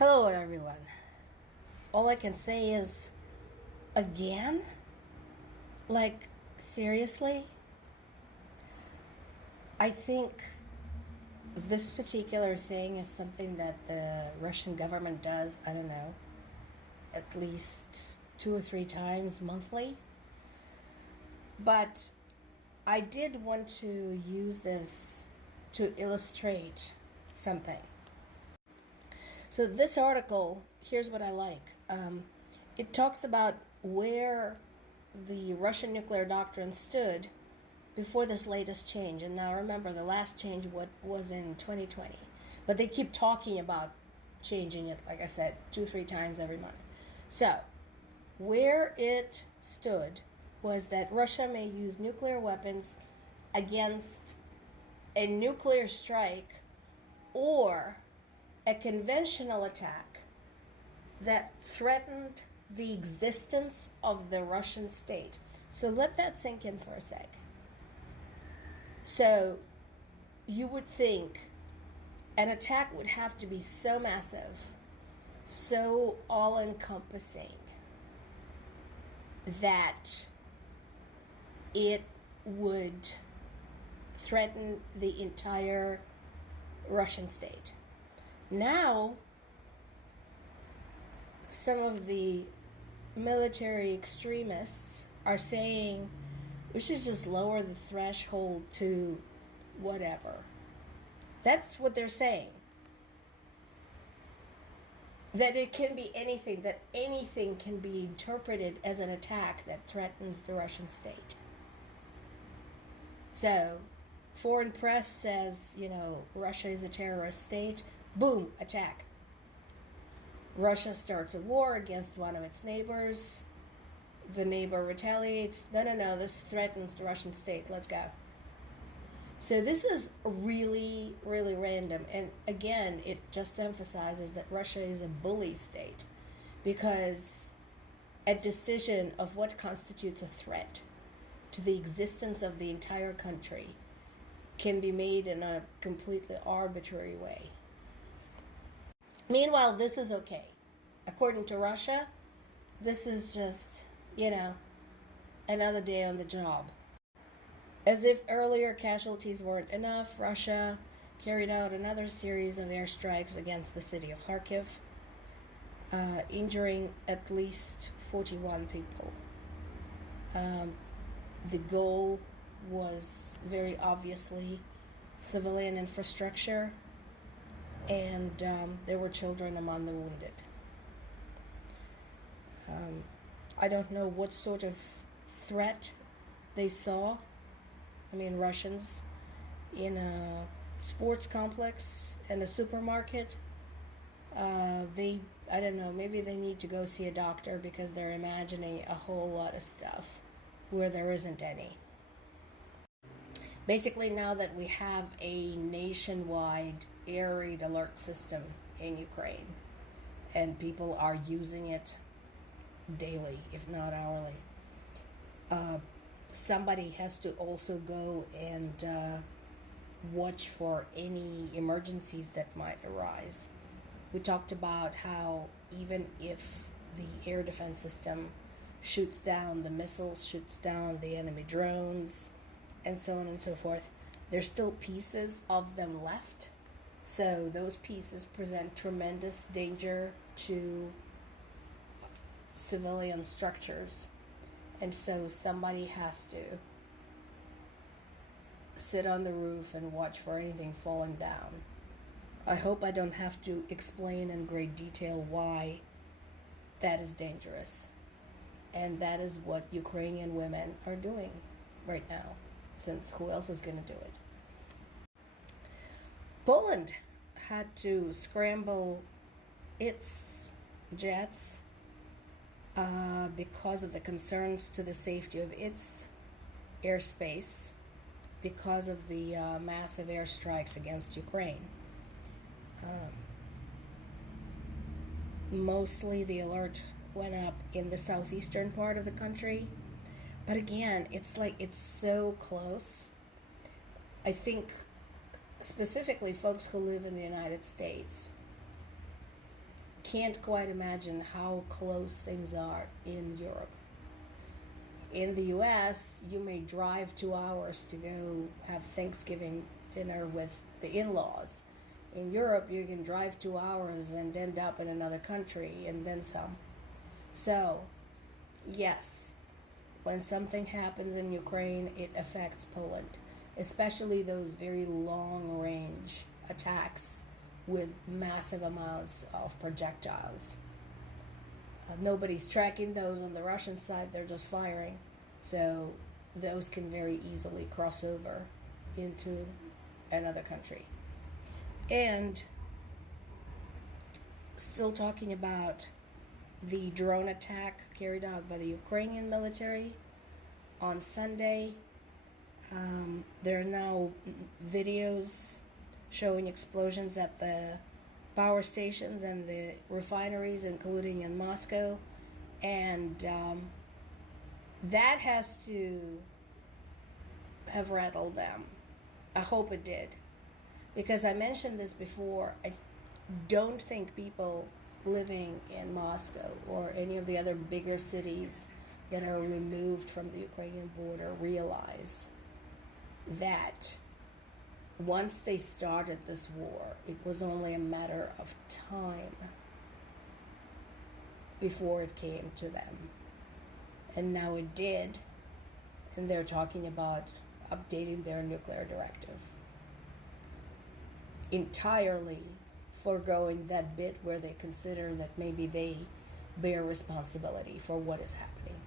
Hello, everyone. All I can say is, again? Like, seriously? I think this particular thing is something that the Russian government does, I don't know, at least 2 or 3 times monthly. But I did want to use this to illustrate something. So this article, here's what I like. It talks about where the Russian nuclear doctrine stood before this latest change. And now remember, the last change was in 2020. But they keep talking about changing it, like I said, 2-3 times every month. So, where it stood was that Russia may use nuclear weapons against a nuclear strike or a conventional attack that threatened the existence of the Russian state. So let that sink in for a sec. So you would think an attack would have to be so massive, so all-encompassing, that it would threaten the entire Russian state. Now, some of the military extremists are saying we should just lower the threshold to whatever. That's what they're saying. That it can be anything, that anything can be interpreted as an attack that threatens the Russian state. So, foreign press says, Russia is a terrorist state. Boom, attack. Russia starts a war against one of its neighbors. The neighbor retaliates. No, this threatens the Russian state. Let's go. So this is really, really random. And again, it just emphasizes that Russia is a bully state, because a decision of what constitutes a threat to the existence of the entire country can be made in a completely arbitrary way. Meanwhile, this is okay. According to Russia, this is just, another day on the job. As if earlier casualties weren't enough, Russia carried out another series of airstrikes against the city of Kharkiv, injuring at least 41 people. The goal was very obviously civilian infrastructure, and there were children among the wounded. I don't know what sort of threat they saw. Russians in a sports complex and a supermarket. I don't know, maybe they need to go see a doctor because they're imagining a whole lot of stuff where there isn't any. Basically, now that we have a nationwide air raid alert system in Ukraine, and people are using it daily, if not hourly, somebody has to also go and watch for any emergencies that might arise. We talked about how even if the air defense system shoots down the missiles, shoots down the enemy drones, and so on and so forth, there's still pieces of them left. So those pieces present tremendous danger to civilian structures. And so somebody has to sit on the roof and watch for anything falling down. I hope I don't have to explain in great detail why that is dangerous. And that is what Ukrainian women are doing right now, since who else is going to do it? Poland had to scramble its jets because of the concerns to the safety of its airspace, because of the massive airstrikes against Ukraine. Mostly the alert went up in the southeastern part of the country. But again, it's so close. I think specifically folks who live in the United States can't quite imagine how close things are in Europe. In the US, you may drive 2 hours to go have Thanksgiving dinner with the in laws. In Europe, you can drive 2 hours and end up in another country and then some. So, yes, when something happens in Ukraine, it affects Poland, especially those very long range attacks with massive amounts of projectiles. Nobody's tracking those on the Russian side, they're just firing. So those can very easily cross over into another country. And still talking about the drone attack carried out by the Ukrainian military on Sunday. There are now videos showing explosions at the power stations and the refineries, including in Moscow, and that has to have rattled them. I hope it did, because I mentioned this before. I don't think people living in Moscow or any of the other bigger cities that are removed from the Ukrainian border realize that once they started this war, it was only a matter of time before it came to them. And now it did, and they're talking about updating their nuclear directive, entirely foregoing that bit where they consider that maybe they bear responsibility for what is happening.